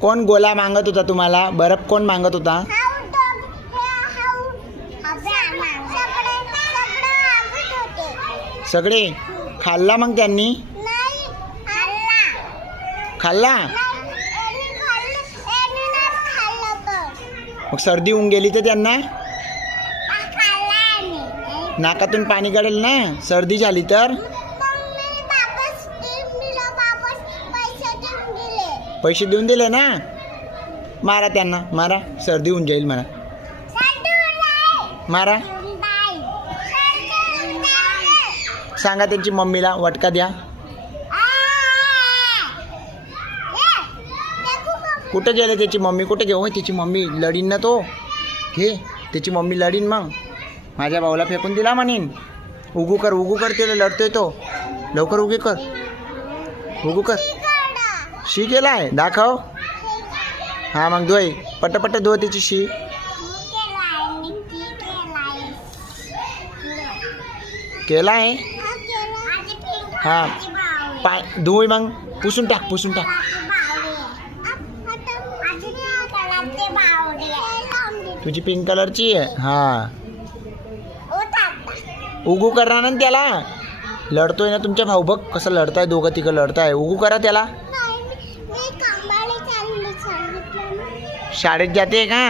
कोण गोला मागत होता तुम्हाला? बर्फ कोण मागत होता? सगळे खाल्ला मग त्यांनी? खाल्ला मग सर्दी होऊन गेली तर त्यांना नाकातून पाणी काढेल ना सर्दी झाली तर. पैसे देऊन दिले ना. मारा त्यांना, मारा, सर्दी होऊन जाईल म्हणा. मारा, सांगा त्यांची मम्मीला वटका द्या. कुठे गेले त्याची मम्मी? कुठे घेऊ? त्याची मम्मी लढीन ना तो. घे त्याची मम्मी लढीन. मग माझ्या भाऊला फेकून दिला म्हणेन. उगू कर, उगू कर, त्याला लढतोय तो. लवकर उगे कर, उगू कर. शी केलाय दाखव. हा मग धुय, पटपट धुव त्याची शी. केलाय हा. पाय धुय मग, पुसून टाक, पुसून टाक. तुझी पिंक कलरची आहे. हा उगू करा ना त्याला. लढतोय ना तुमच्या भाऊ. बघ कसं लढताय, दोघं तिघं लढताय. उगू करा त्याला. शाळेत जाते का?